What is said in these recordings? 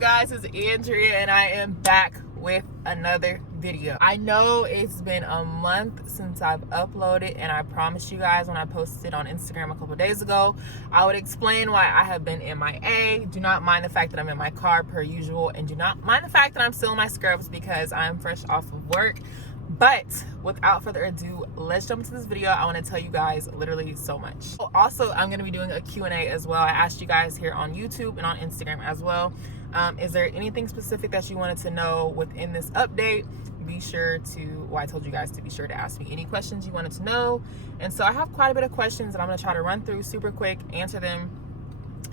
guys? It's Andrea and I am back with another video. I know it's been a month since I've uploaded, and I promised you guys when I posted on Instagram a couple days ago I would explain why I have been MIA. Do not mind the fact that I'm in my car per usual, and do not mind the fact that I'm still in my scrubs because I'm fresh off of work. But without further ado, let's jump into this video. I want to tell you guys literally so much. Also, I'm going to be doing a Q&A as well. I asked you guys here on YouTube and on Instagram as well. Is there anything specific that you wanted to know within this update? Be sure to, well, I told you guys to be sure to ask me any questions you wanted to know. And so I have quite a bit of questions that I'm going to try to run through super quick, answer them,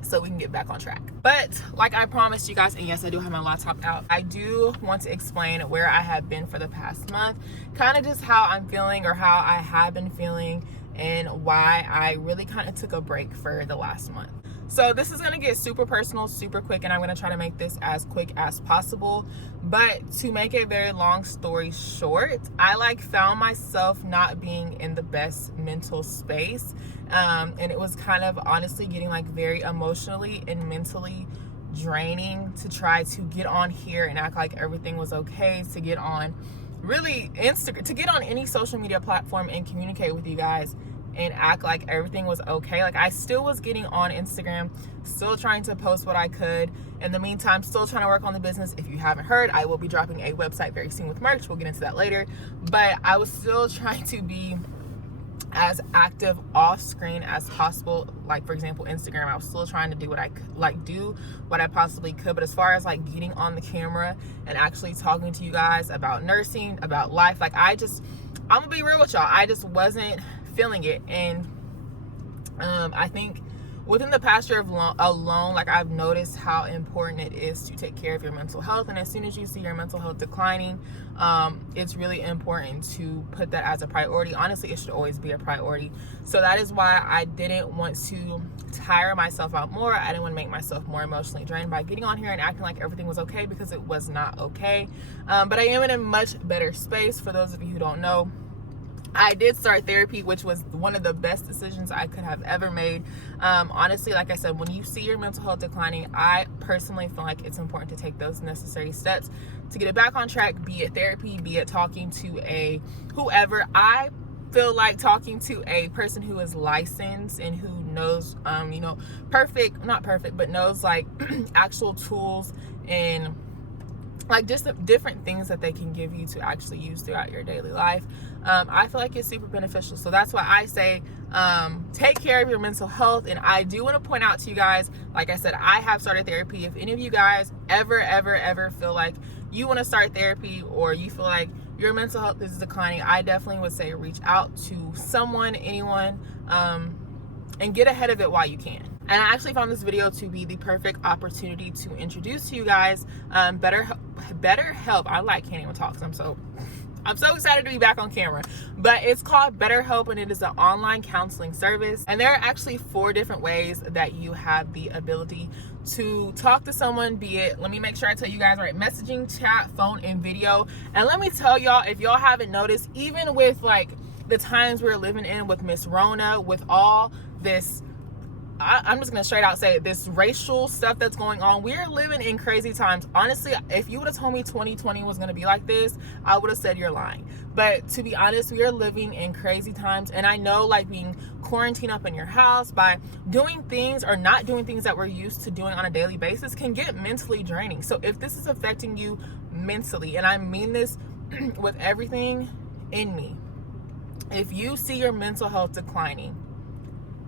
so we can get back on track. But like I promised you guys, and yes, I do have my laptop out, I do want to explain where I have been for the past month, kind of just how I'm feeling or how I have been feeling, and why I really kind of took a break for the last month. So this is going to get super personal, super quick, and I'm going to try to make this as quick as possible. But to make a very long story short, I found myself not being in the best mental space. And it was kind of honestly getting very emotionally and mentally draining to try to get on here and act like everything was okay, to get on really Instagram, to get on any social media platform and communicate with you guys and act like everything was okay. I still was getting on Instagram, still trying to post what I could. In the meantime, still trying to work on the business. If you haven't heard, I will be dropping a website very soon with merch. We'll get into that later. But I was still trying to be as active off screen as possible. For example, Instagram, I was still trying to do what I could, do what I possibly could. But as far as getting on the camera and actually talking to you guys about nursing, about life, I'm gonna be real with y'all, I just wasn't feeling it. And I think within the past year alone, I've noticed how important it is to take care of your mental health. And as soon as you see your mental health declining, it's really important to put that as a priority. Honestly, it should always be a priority. So that is why I didn't want to tire myself out more. I didn't want to make myself more emotionally drained by getting on here and acting like everything was okay, because it was not okay. But I am in a much better space. For those of you who don't know, I did start therapy, which was one of the best decisions I could have ever made. Honestly, like I said, when you see your mental health declining, I personally feel like it's important to take those necessary steps to get it back on track, be it therapy, be it talking to whoever. I feel like talking to a person who is licensed and who knows, not perfect, but knows actual tools and just different things that they can give you to actually use throughout your daily life. I feel like it's super beneficial. So that's why I say take care of your mental health. And I do want to point out to you guys, like I said, I have started therapy. If any of you guys ever feel like you want to start therapy, or you feel like your mental health is declining, I definitely would say reach out to someone, anyone, and get ahead of it while you can. And I actually found this video to be the perfect opportunity to introduce to you guys BetterHelp. I can't even talk, so I'm so excited to be back on camera. But it's called BetterHelp, and it is an online counseling service. And there are actually 4 different ways that you have the ability to talk to someone, be it, let me make sure I tell you guys right, messaging, chat, phone, and video. And let me tell y'all, if y'all haven't noticed, even with the times we're living in with Miss Rona, with all this, I'm just gonna straight out say it, this racial stuff that's going on, we're living in crazy times. Honestly, if you would have told me 2020 was gonna be like this, I would have said you're lying. But to be honest, we are living in crazy times. And I know being quarantined up in your house by doing things or not doing things that we're used to doing on a daily basis can get mentally draining. So if this is affecting you mentally, and I mean this with everything in me, if you see your mental health declining,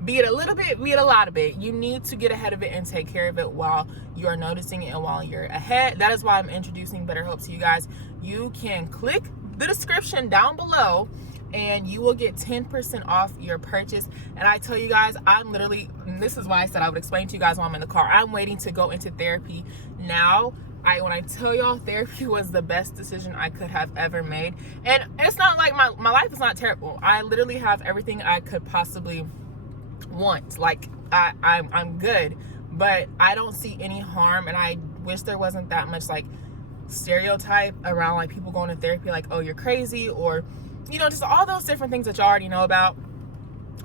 be it a little bit, be it a lot of it, you need to get ahead of it and take care of it while you're noticing it and while you're ahead. That is why I'm introducing BetterHelp to you guys. You can click the description down below and you will get 10% off your purchase. And I tell you guys, I'm literally, and this is why I said I would explain to you guys while I'm in the car, I'm waiting to go into therapy now. When I tell y'all, therapy was the best decision I could have ever made. And it's not like my life is not terrible. I literally have everything I could possibly want. I'm good, but I don't see any harm. And I wish there wasn't that much stereotype around people going to therapy, oh, you're crazy, or just all those different things that you already know about.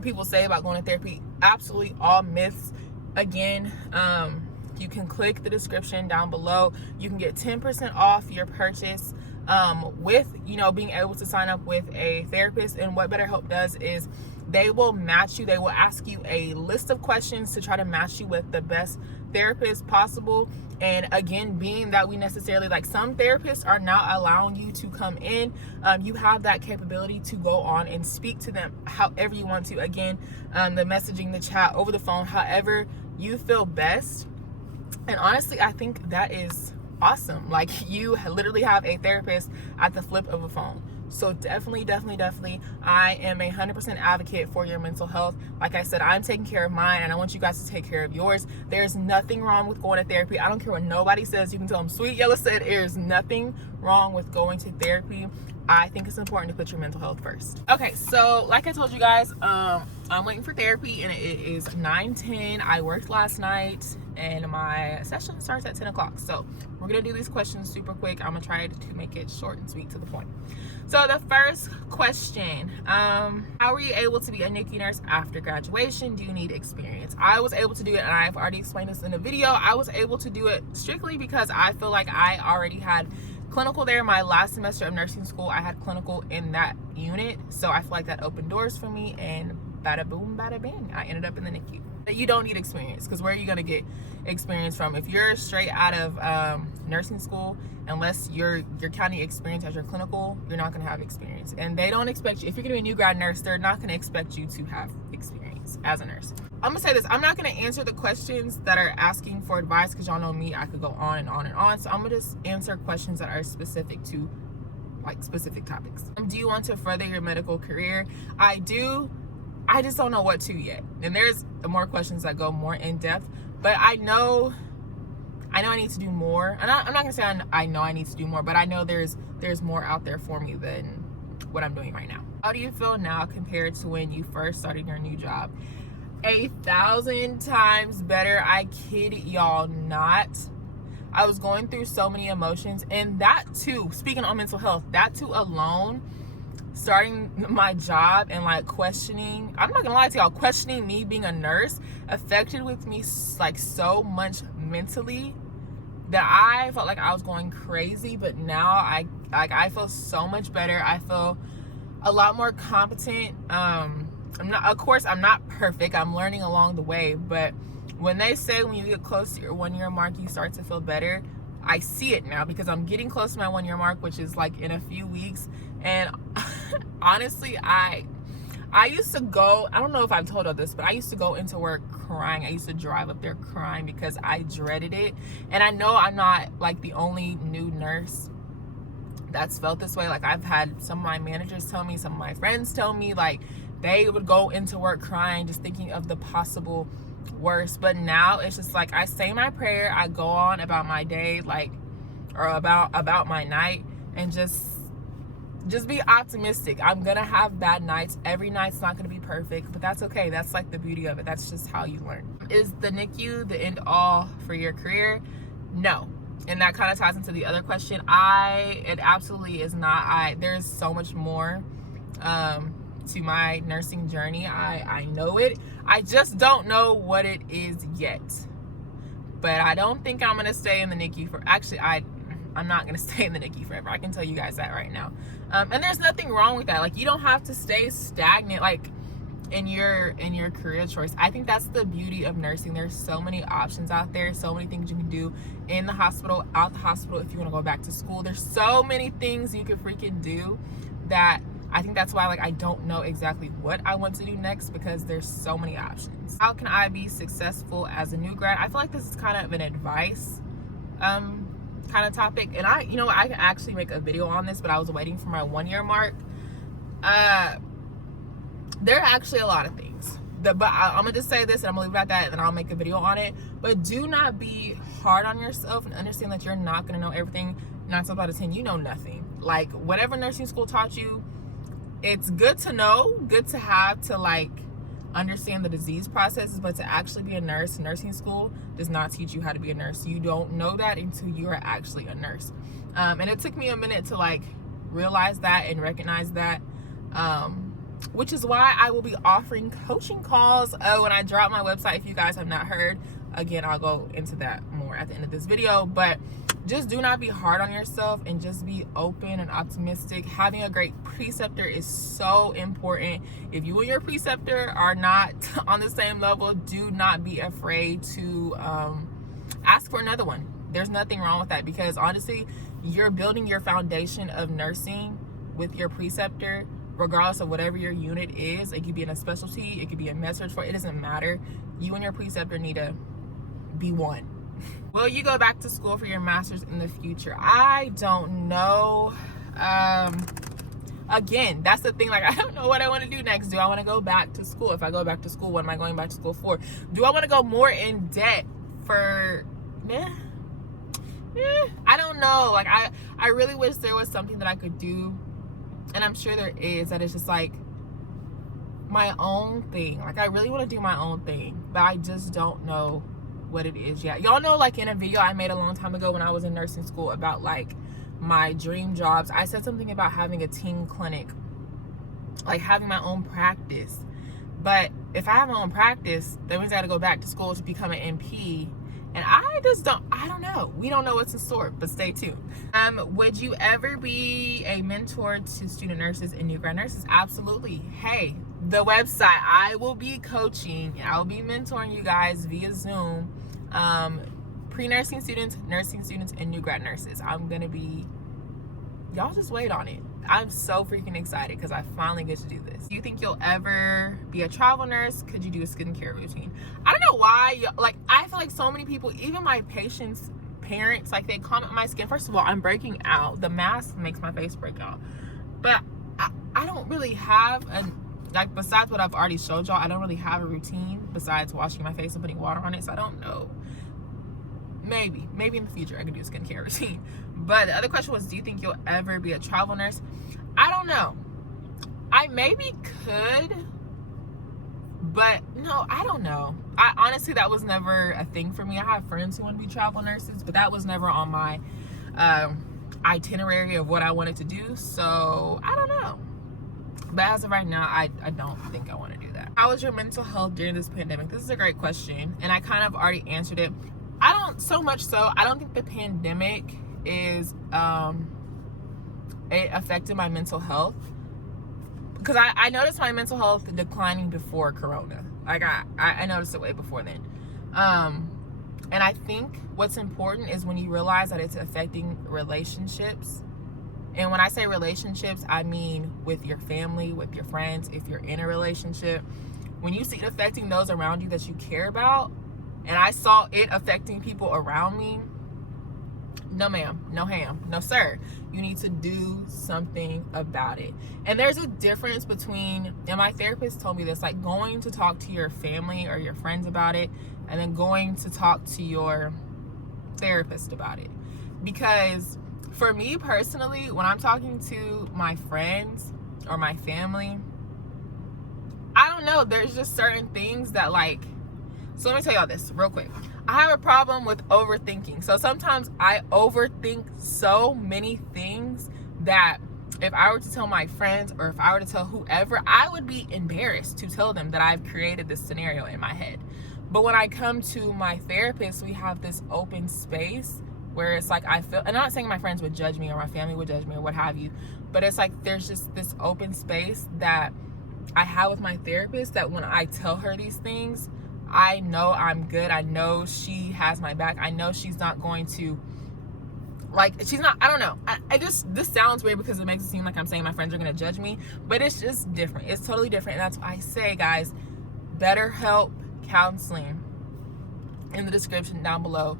People say about going to therapy, absolutely all myths. Again, you can click the description down below. You can get 10% off your purchase with, you know, being able to sign up with a therapist. And what BetterHelp does is they will match you. They will ask you a list of questions to try to match you with the best therapist possible. And again, being that we necessarily, like, some therapists are not allowing you to come in, you have that capability to go on and speak to them however you want to. Again, the messaging, the chat, over the phone, however you feel best. And honestly, I think that is awesome. Like, you literally have a therapist at the flip of a phone. So definitely, I am 100% advocate for your mental health. Like I said, I'm taking care of mine, and I want you guys to take care of yours. There's nothing wrong with going to therapy. I don't care what nobody says. You can tell them Sweet Yella said there's nothing wrong with going to therapy. I think it's important to put your mental health first. Okay, so like I told you guys, I'm waiting for therapy, and it is 9:10. I worked last night, and my session starts at 10 o'clock. So we're gonna do these questions super quick. I'm gonna try to make it short and sweet, to the point. So the first question, how were you able to be a NICU nurse after graduation? Do you need experience? I was able to do it, and I've already explained this in a video. I was able to do it strictly because I feel like I already had clinical there. My last semester of nursing school, I had clinical in that unit. So I feel like that opened doors for me, and bada boom, bada bang, I ended up in the NICU. But you don't need experience, because where are you going to get experience from? If you're straight out of nursing school, unless you're counting experience as your clinical, you're not going to have experience. And they don't expect you, if you're going to be a new grad nurse, they're not going to expect you to have experience as a nurse. I'm going to say this, I'm not going to answer the questions that are asking for advice, because y'all know me, I could go on and on and on. So I'm going to just answer questions that are specific to, like, specific topics. Do you want to further your medical career? I do. I just don't know what to yet. And there's more questions that go more in depth, but I know I need to do more. And I'm not gonna say I know I need to do more, but I know there's more out there for me than what I'm doing right now. How do you feel now compared to when you first started your new job? 1,000 times better. I kid y'all not. I was going through so many emotions, and that too, speaking on mental health, that too alone, starting my job and like questioning, I'm not gonna lie to y'all, questioning me being a nurse affected with me like so much mentally that I felt like I was going crazy. But now I feel so much better. I feel a lot more competent. I'm not perfect. I'm learning along the way, but when they say when you get close to your 1 year mark, you start to feel better, I see it now, because I'm getting close to my 1 year mark, which is like in a few weeks. And honestly, I used to go, I don't know if I've told you this, but I used to go into work crying. I used to drive up there crying because I dreaded it. And I know I'm not like the only new nurse that's felt this way. Like, I've had some of my managers tell me, some of my friends tell me, like, they would go into work crying, just thinking of the possible worst. But now it's just like, I say my prayer, I go on about my day, like, or about my night, and just be optimistic. I'm gonna have bad nights. Every night's not gonna be perfect, but that's okay. That's like the beauty of it. That's just how you learn. Is the NICU the end all for your career? No. And that kind of ties into the other question. It absolutely is not. There's so much more to my nursing journey. I know it. I just don't know what it is yet. But I don't think I'm gonna stay in the NICU for, actually, I'm not gonna stay in the NICU forever. I can tell you guys that right now. And there's nothing wrong with that. Like, you don't have to stay stagnant, like, in your career choice. I think that's the beauty of nursing. There's so many options out there, so many things you can do in the hospital, out the hospital, if you want to go back to school. There's so many things you could freaking do that I think that's why, like, I don't know exactly what I want to do next, because there's so many options. How can I be successful as a new grad? I feel like this is kind of an advice kind of topic, and I can actually make a video on this, but I was waiting for my 1 year mark. There are actually a lot of things, but I'm gonna just say this, and I'm gonna leave it at that, and then I'll make a video on it. But do not be hard on yourself, and understand that you're not gonna know everything. 9 times out of 10, you know nothing. Like, whatever nursing school taught you, it's good to know, good to have, to like understand the disease processes, but to actually be a nurse, nursing school does not teach you how to be a nurse. You don't know that until you are actually a nurse. And it took me a minute to like realize that and recognize that, which is why I will be offering coaching calls when I drop my website. If you guys have not heard, Again, I'll go into that more at the end of this video, but just do not be hard on yourself and just be open and optimistic. Having a great preceptor is so important. If you and your preceptor are not on the same level, do not be afraid to ask for another one. There's nothing wrong with that, because honestly, you're building your foundation of nursing with your preceptor, regardless of whatever your unit is. It could be in a specialty, it could be a med surg for, it doesn't matter. You and your preceptor need to be one. Will you go back to school for your master's in the future? I don't know. Again, that's the thing. Like, I don't know what I want to do next. Do I want to go back to school? If I go back to school, what am I going back to school for? Do I want to go more in debt for? I don't know. Like, I really wish there was something that I could do, and I'm sure there is, that it's just like my own thing. Like, I really want to do my own thing, but I just don't know what it is yet. Y'all know, like, in a video I made a long time ago when I was in nursing school about like my dream jobs, I said something about having a teen clinic, like having my own practice. But if I have my own practice, that means I gotta go back to school to become an NP, and I don't know. We don't know what's in store, but stay tuned. Would you ever be a mentor to student nurses and new grad nurses? Absolutely. Hey, the website, I will be coaching, I will be mentoring you guys via Zoom, pre-nursing students, nursing students, and new grad nurses. I'm gonna be, y'all just wait on it. I'm so freaking excited because I finally get to do this. Do you think you'll ever be a travel nurse? Could you do a skincare routine? I don't know why, like, I feel like so many people, even my patients' parents, like, they comment on my skin. First of all, I'm breaking out. The mask makes my face break out. But I don't really have like, besides what I've already showed y'all, I don't really have a routine besides washing my face and putting water on it. So I don't know. Maybe in the future I could do a skincare routine. But the other question was, do you think you'll ever be a travel nurse? I don't know. I maybe could, but no, I don't know. I honestly, that was never a thing for me. I have friends who want to be travel nurses, but that was never on my itinerary of what I wanted to do. So I don't know. But as of right now, I don't think I want to do that. How was your mental health during this pandemic? This is a great question, and I kind of already answered it. I don't think the pandemic is it affected my mental health, because I noticed my mental health declining before Corona. Like, I noticed it way before then. And I think what's important is when you realize that it's affecting relationships. And when I say relationships, I mean with your family, with your friends, if you're in a relationship. When you see it affecting those around you that you care about, and I saw it affecting people around me, no ma'am, no ham, no sir. You need to do something about it. And there's a difference between, and my therapist told me this, like going to talk to your family or your friends about it, and then going to talk to your therapist about it. Because for me personally, when I'm talking to my friends or my family, I don't know, there's just certain things that, like, so let me tell y'all this real quick. I have a problem with overthinking. So sometimes I overthink so many things that if I were to tell my friends or if I were to tell whoever, I would be embarrassed to tell them that I've created this scenario in my head. But when I come to my therapist, we have this open space where it's like I feel, and I'm not saying my friends would judge me or my family would judge me or what have you, but it's like there's just this open space that I have with my therapist that when I tell her these things, I know I'm good. I know she has my back. I know she's not going to, like, she's not, I don't know. I just, this sounds weird because it makes it seem like I'm saying my friends are going to judge me, but it's just different. It's totally different. And that's why I say, guys, BetterHelp counseling in the description down below.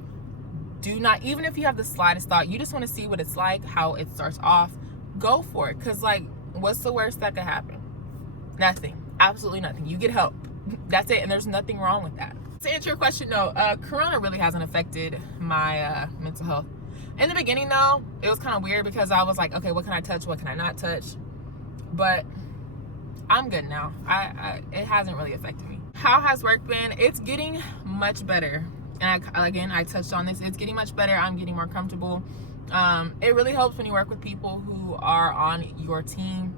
Do not, even if you have the slightest thought, you just want to see what it's like, how it starts off, go for it. Because, like, what's the worst that could happen? Nothing. Absolutely nothing. You get help. That's it, and there's nothing wrong with that. To answer your question, no, Corona really hasn't affected my mental health. In the beginning, though, it was kind of weird because I was like, okay, what can I touch? What can I not touch? But I'm good now. It hasn't really affected me. How has work been? It's getting much better. And I touched on this. It's getting much better. I'm getting more comfortable. It really helps when you work with people who are on your team,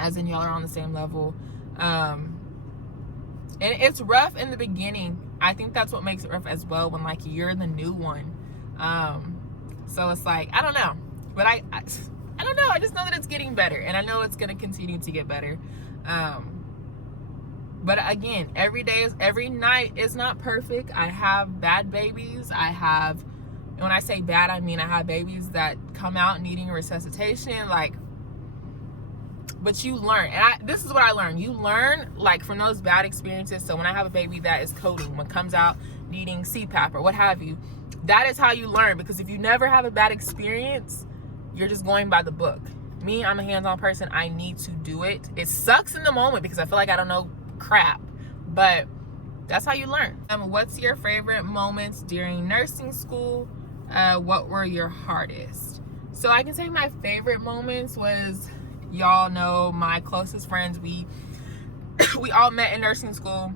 as in y'all are on the same level. And it's rough in the beginning I think that's what makes it rough as well, when like you're the new one. So it's like, I don't know, but I don't know. I just know that it's getting better, and I know it's going to continue to get better. But again, every night is not perfect. I have bad babies. And when I say bad, I mean I have babies that come out needing resuscitation, like, but you learn. And this is what I learned. You learn like from those bad experiences. So when I have a baby that is coding, when comes out needing CPAP or what have you, that is how you learn. Because if you never have a bad experience, you're just going by the book. Me, I'm a hands-on person. I need to do it. It sucks in the moment because I feel like I don't know crap, but that's how you learn. What's your favorite moments during nursing school? What were your hardest? So I can say my favorite moments was, y'all know my closest friends, we all met in nursing school.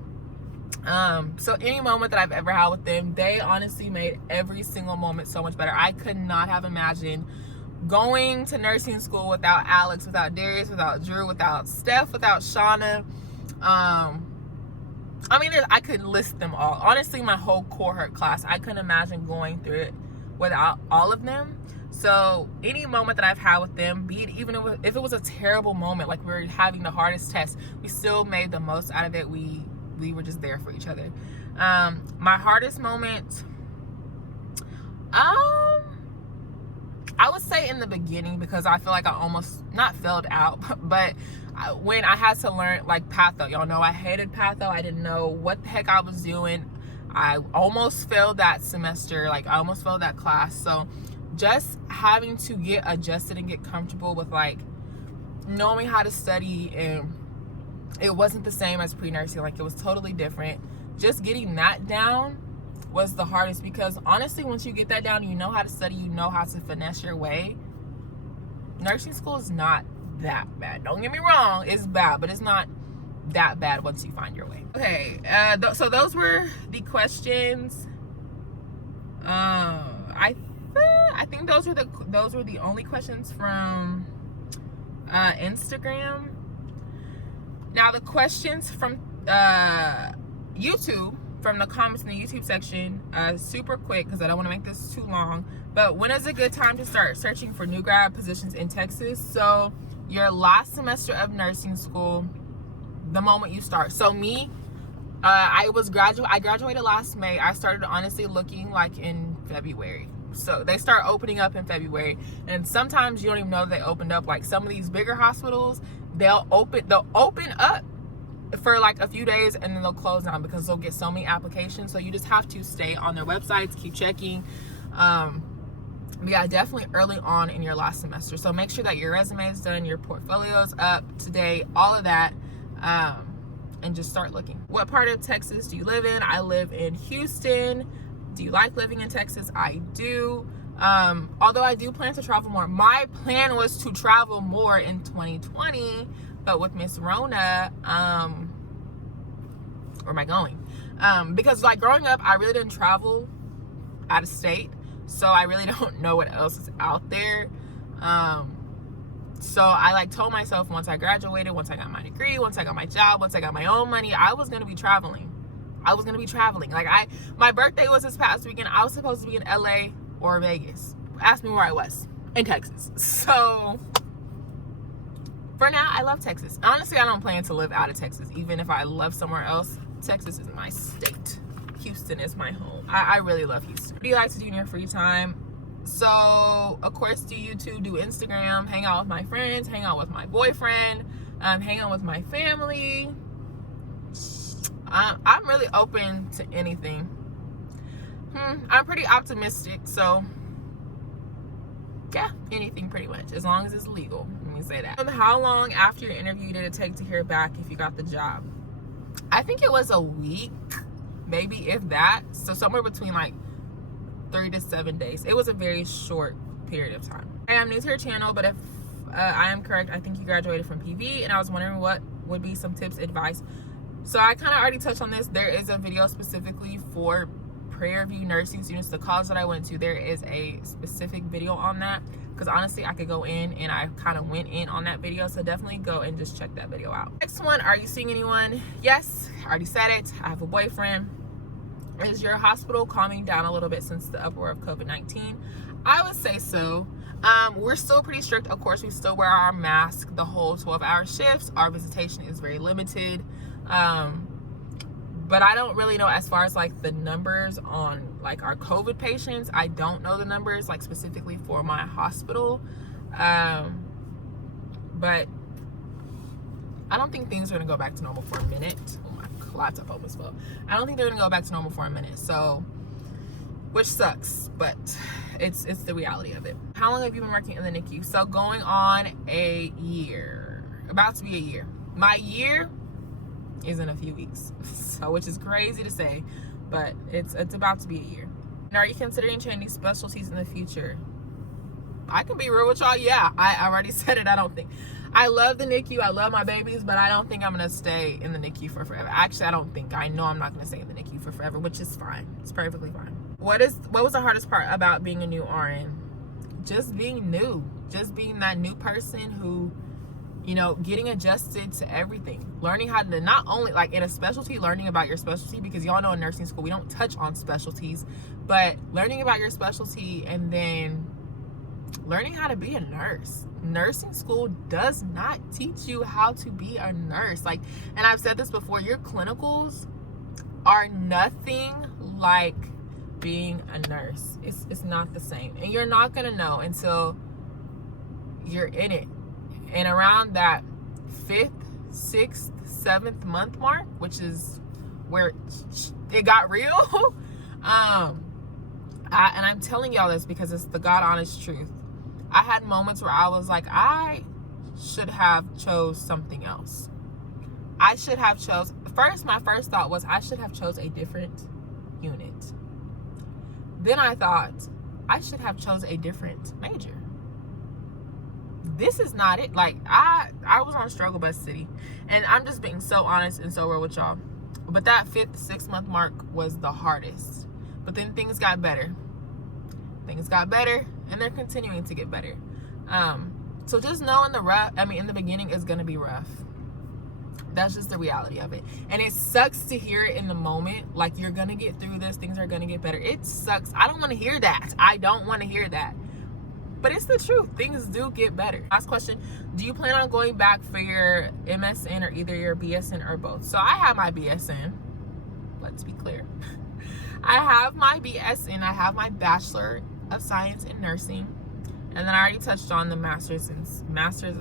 So any moment that I've ever had with them, they honestly made every single moment so much better. I could not have imagined going to nursing school without Alex, without Darius, without Drew, without Steph, without Shauna. I mean, I could list them all. Honestly, my whole cohort class, I couldn't imagine going through it without all of them. So any moment that I've had with them, be it even if it was a terrible moment, like we were having the hardest test, we still made the most out of it. We were just there for each other. My hardest moment, I would say in the beginning, because I feel like I almost not failed out, but when I had to learn like patho. Y'all know I hated patho. I didn't know what the heck I was doing. I almost failed that semester. Like I almost failed that class. So just having to get adjusted and get comfortable with like knowing how to study, and it wasn't the same as pre-nursing. Like it was totally different. Just getting that down was the hardest, because honestly, once you get that down, you know how to study, you know how to finesse your way. Nursing school is not that bad. Don't get me wrong, it's bad, but it's not that bad once you find your way. Okay, so those were the questions. I think those were the only questions from Instagram. Now the questions from YouTube, from the comments in the YouTube section, super quick because I don't want to make this too long, but when is a good time to start searching for new grad positions in Texas? So your last semester of nursing school, the moment you start. So me, I graduated last May. I started honestly looking like in February. So they start opening up in February, and sometimes you don't even know they opened up. Like some of these bigger hospitals, they'll open up for like a few days and then they'll close down because they'll get so many applications. So you just have to stay on their websites, keep checking. But yeah, definitely early on in your last semester. So make sure that your resume is done, your portfolio's up to date, all of that, and just start looking. What part of Texas do you live in? I live in Houston. Do you like living in Texas? I do. Although I do plan to travel more. My plan was to travel more in 2020, but with Miss Rona, where am I going? Because like growing up, I really didn't travel out of state, so I really don't know what else is out there. So I like told myself once I graduated, once I got my degree, once I got my job, once I got my own money, I was gonna be traveling. Like my birthday was this past weekend. I was supposed to be in LA or Vegas. Ask me where I was. In Texas. So for now, I love Texas. Honestly, I don't plan to live out of Texas. Even if I love somewhere else, Texas is my state. Houston is my home. I really love Houston. What do you like to do in your free time? So, of course, do YouTube, do Instagram, hang out with my friends, hang out with my boyfriend, hang out with my family. I'm really open to anything. I'm pretty optimistic, so yeah, anything pretty much, as long as it's legal. Let me say that. How long after your interview did it take to hear back if you got the job? I think it was a week, maybe if that. So somewhere between like 3 to 7 days. It was a very short period of time. I am new to your channel, but if I am correct, I think you graduated from PV, and I was wondering what would be some tips, advice. So I kind of already touched on this. There is a video specifically for Prairie View nursing students, the college that I went to. There is a specific video on that, because honestly I could go in, and I kind of went in on that video, so definitely go and just check that video out. Next one, are you seeing anyone? Yes, I already said it. I have a boyfriend. Is your hospital calming down a little bit since the uproar of COVID-19? I would say so. We're still pretty strict. Of course, we still wear our mask the whole 12-hour shifts. Our visitation is very limited. But I don't really know as far as like the numbers on like our COVID patients. I don't know the numbers like specifically for my hospital. But I don't think things are gonna go back to normal for a minute. Oh my laptop almost fell. I don't think they're gonna go back to normal for a minute. So, which sucks, but it's the reality of it. How long have you been working in the NICU? So going on a year, about to be a year. My year is in a few weeks, so which is crazy to say, but it's about to be a year. And are you considering changing specialties in the future? I can be real with y'all. Yeah, I already said it. I love the NICU. I love my babies, but I don't think I'm gonna stay in the NICU for forever. Actually, I know I'm not gonna stay in the NICU for forever, which is fine. It's perfectly fine. What was the hardest part about being a new RN? Just being new. Just being that new person who, getting adjusted to everything. Learning how to not only like in a specialty, learning about your specialty, because y'all know in nursing school we don't touch on specialties, but learning about your specialty and then learning how to be a nurse. Nursing school does not teach you how to be a nurse. And I've said this before, your clinicals are nothing like being a nurse. It's not the same. And you're not gonna know until you're in it. And around that 5th, 6th, 7th month mark, which is where it got real. And I'm telling y'all this because it's the God honest truth. I had moments where I was like, I should have chose something else. My first thought was I should have chose a different unit. Then I thought I should have chose a different major. This is not it. I was on struggle bus city, and I'm just being so honest and so real with y'all. But that 5th, 6th month mark was the hardest. But then things got better. And they're continuing to get better. So just know in the beginning it's gonna be rough. That's just the reality of it. And it sucks to hear it in the moment, like you're gonna get through this, things are gonna get better. It sucks. I don't want to hear that. I don't want to hear that. But it's the truth. Things do get better. Last question. Do you plan on going back for your MSN or either your BSN or both? So I have my BSN. Let's be clear. I have my BSN. I have my Bachelor of Science in Nursing. And then I already touched on the Masters of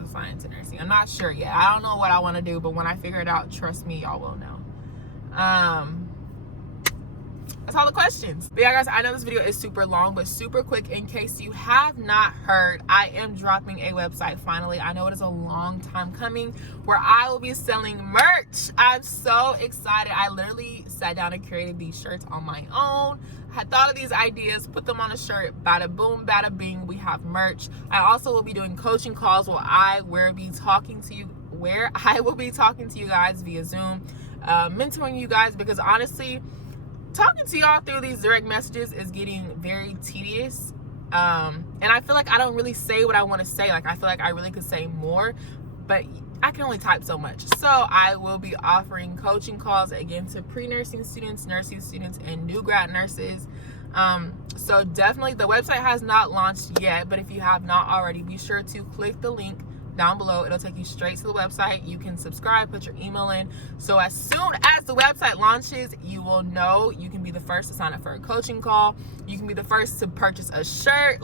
Science in Nursing. I'm not sure yet. I don't know what I want to do, but when I figure it out, trust me, y'all will know. That's all the questions. But yeah, guys, I know this video is super long, but super quick. In case you have not heard, I am dropping a website finally. I know it is a long time coming, where I will be selling merch. I'm so excited. I literally sat down and created these shirts on my own. I had thought of these ideas, put them on a shirt, bada boom, bada bing, we have merch. I also will be doing coaching calls where I will be talking to you guys via Zoom, mentoring you guys, because honestly, talking to y'all through these direct messages is getting very tedious. And I feel like I don't really say what I want to say. I feel like I really could say more, but I can only type so much. So I will be offering coaching calls again to pre-nursing students, nursing students, and new grad nurses. So definitely, the website has not launched yet, but if you have not already, be sure to click the link down below. It'll take you straight to the website. You can subscribe, put your email in, so as soon as the website launches, you will know. You can be the first to sign up for a coaching call. You can be the first to purchase a shirt.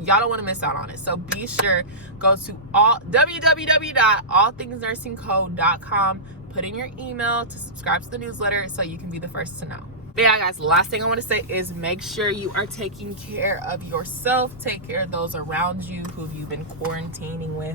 Y'all don't want to miss out on it. So be sure, go to www.allthingsnursingco.com, put in your email to subscribe to the newsletter so you can be the first to know. But yeah, guys, last thing I want to say is make sure you are taking care of yourself. Take care of those around you who you've been quarantining with.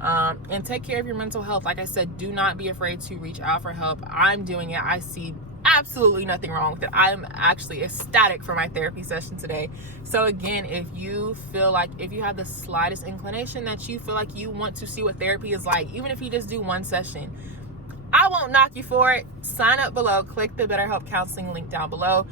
And take care of your mental health. Like I said, do not be afraid to reach out for help. I'm doing it. I see absolutely nothing wrong with it. I'm actually ecstatic for my therapy session today. So again, if you have the slightest inclination that you feel like you want to see what therapy is like, even if you just do one session, I won't knock you for it. Sign up below. Click the BetterHelp counseling link down below.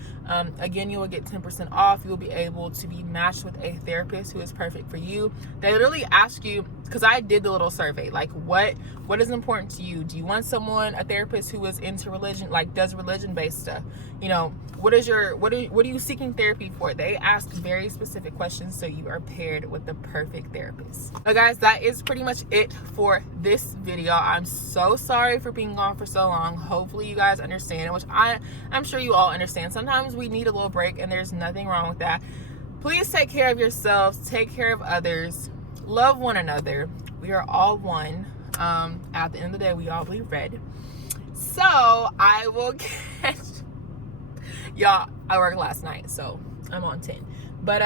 Again, you will get 10% off. You will be able to be matched with a therapist who is perfect for you. They literally ask you, because I did the little survey, like what is important to you? Do you want a therapist who is into religion, like does religion-based stuff? You know, what are you seeking therapy for? They ask very specific questions, so you are paired with the perfect therapist. So guys, that is pretty much it for this video. I'm so sorry for being gone for so long. Hopefully you guys understand, which I'm sure you all understand. Sometimes we need a little break, and there's nothing wrong with that. Please take care of yourselves, take care of others, love one another. We are all one. At the end of the day, we all bleed red. So I will catch y'all. I worked last night, so I'm on 10. But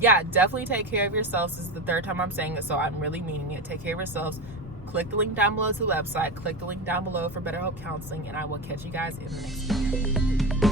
yeah, definitely take care of yourselves. This is the third time I'm saying it, so I'm really meaning it. Take care of yourselves. Click the link down below to the website. Click the link down below for BetterHelp counseling, and I will catch you guys in the next video.